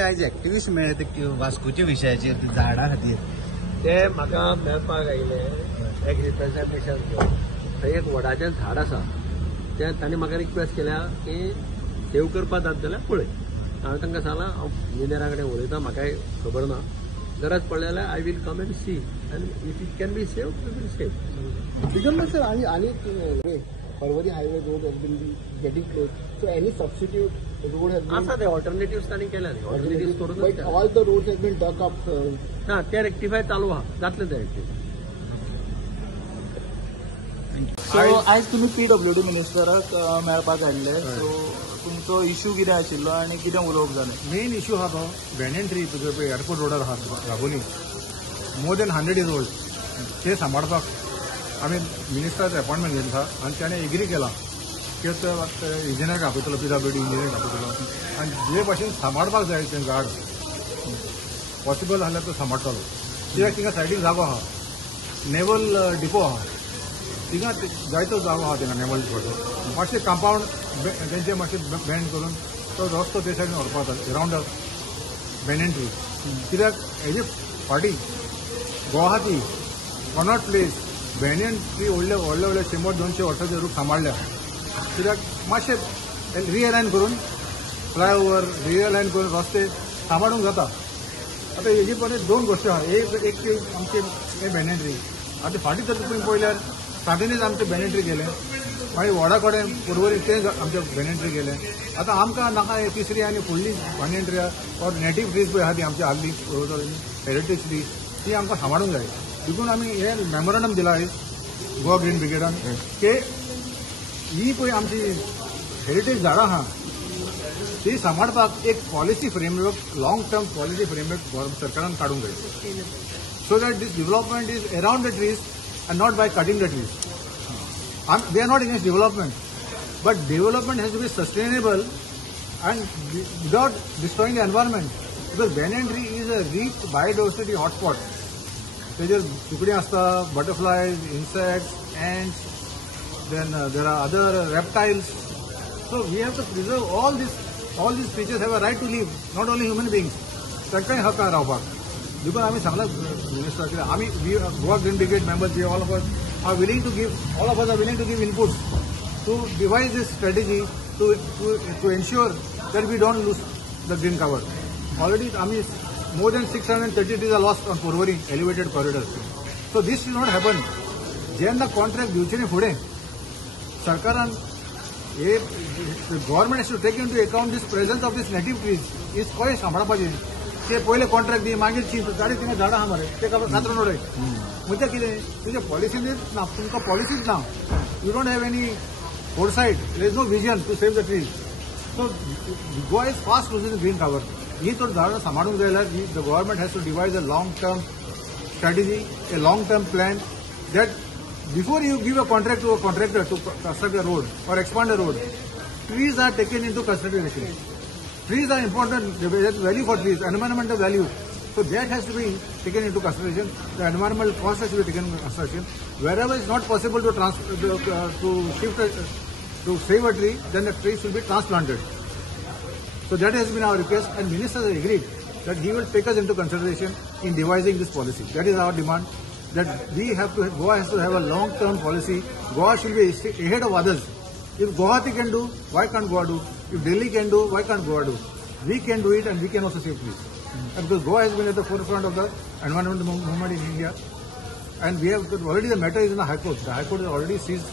आज एक्टिविस्ट मेळ्ळे वास्कोच्या विशयाचेर झाडां खातीर ते म्हाका मेळपाक आयले एक रिप्रेझेंटेशन घेवन थंय एक वडाचें झाड आसा तें तांणी म्हाका रिक्वेस्ट केल्या की सेव करपा जाता जाल्यार पळय. हांवें तांकां सांगलां हांव इंजिनियरा कडेन उलयतां म्हाकाय खबर ना गरज पडली जाल्यार I will come and see and if it can be save we will save. Digambar sir आणि Parwari highway road has been getting closed. So any substitute road has been... आसा ते ऑल्टरनेटिव्स तांणी केल्या न्ही ऑल्टरनेटिव्स करून. But all the roads have been dug up. ना ते rectify चालू आहा जातलें ते रेक्टिफाय. सो आज तुम्ही PWD मिनिस्टराक मेळपाक आयिल्ले. सो तुमचो इश्यू कितें आशिल्लो आनी कितें उलोवप जालें? मेन इश्यू हा तो बॅनियन ट्री तुजे पळय एअरपोर्ट रोडार आहा राबोली मोर देन 100 years old ते सांबाळपाक आम्ही मिनिस्टराचो अपॉइंटमेंट घेतला आणि त्याने एग्री केला की इंजिनियर आपयतलो PWD इंजिनियर आपयतलो आणि जे भाशेन सांबाळपाक जाय तें झाड पॉसिबल जाल्यार तो सांबाळटलो. कित्याक थिंगा सायडीक जागो आहा नेवल डिपो आहा थिंगा जायतो जागो आहा थिंगा नेवल डिपोचो मातशें कंपाऊंड तेंचे मातशें बँड करून तो रस्तो ते सायडीन व्हरपाक जाता अराउंड बॅनियन ट्री. कित्याक हेजे फाटीं Guwahati Connaught place banyan tree व्हडले 100-200 वर्सांचे रूप सांबाळल्या. कित्याक मातशें रिअलायन करून फ्लायओव्हर रिअलायन करून रस्ते सांबाळूंक जाता. आतां हेजी परत 2 गोश्टी आहा. एक आमचे हे बॅनियन ट्री आतां फाटीं तर तुमी पळयल्यार स्टार्टिंगेच आमचे बॅनियन ट्री गेले मागीर व्हडा कडेन पर्वरी तें आमचे बॅनियन ट्री गेले. आतां आमकां नाका हे तिसरी आनी फुडली banyan tree or native trees पळय आहा ती आमची हाल्ली हेरिटेज ट्री ती आमकां सांबाळूंक जाय. देखून आमी हे मेमोरंडम दिला गोवा ग्रीन ब्रिगेडान की ही पळय आमची हेरिटेज झाडां आहा ती सांबाळपाक एक policy framework long term policy framework सरकारान काडूंक जाय so that these development is around the trees and not by cutting the trees. They are not against development, but development has to be sustainable and without destroying the environment. Because banyan tree is a rich biodiversity hotspot. There are chukdi asta, butterflies, insects, ants. Then there are other reptiles. So we have to preserve all these. All these creatures have a right to live, not only human beings. तांकांय हक्क आहा रावपाक. देखून आम्ही सांगला minister आम्ही Goa green brigade members all of us are willing to give inputs to devise this strategy to ensure that we don't lose the green cover. Already आम्ही more than 630 trees are lost on Porvorim elevated corridor. So this should not happen. जेन्ना contract दिवचे न्ही फुडें सरकारान हे government has to take into account these presence of these native trees is कशें सांबाळपाचें. ते पहिले कॉन्ट्रॅक्ट दी मागीर चीज गाडी तिने झाडां आहा मरे ते खात्रून उडय म्हणजे कितें तुजे पॉलिसीनीच ना तुमकां पॉलिसीच ना. You don't have any foresight there is no vision to save the trees. So Goa is fast losing green cover. ही तर झाडां सांबाळूंक जाय जाल्यार the government has to devise a long term strategy a long term plan that before you give a contract to a contractor to construct a road or expand a road trees are taken into consideration. Trees are important. There is value for trees, environmental value. So that has to be taken into consideration. The environmental cost has to be taken into consideration. Wherever it's not possible to save a tree, then the tree should be transplanted. So that has been our request, and minister has agreed that he will take us into consideration in devising this policy. That is our demand. That Goa has to have a long-term policy. Goa should be ahead of others. If Guwahati can do, why can't Goa do? If Delhi can do, why can't Goa do? We can do it and we can also save trees. And because Goa has been at the forefront of the environmental movement in India, and we have already the matter is in the High Court. The High Court has already seized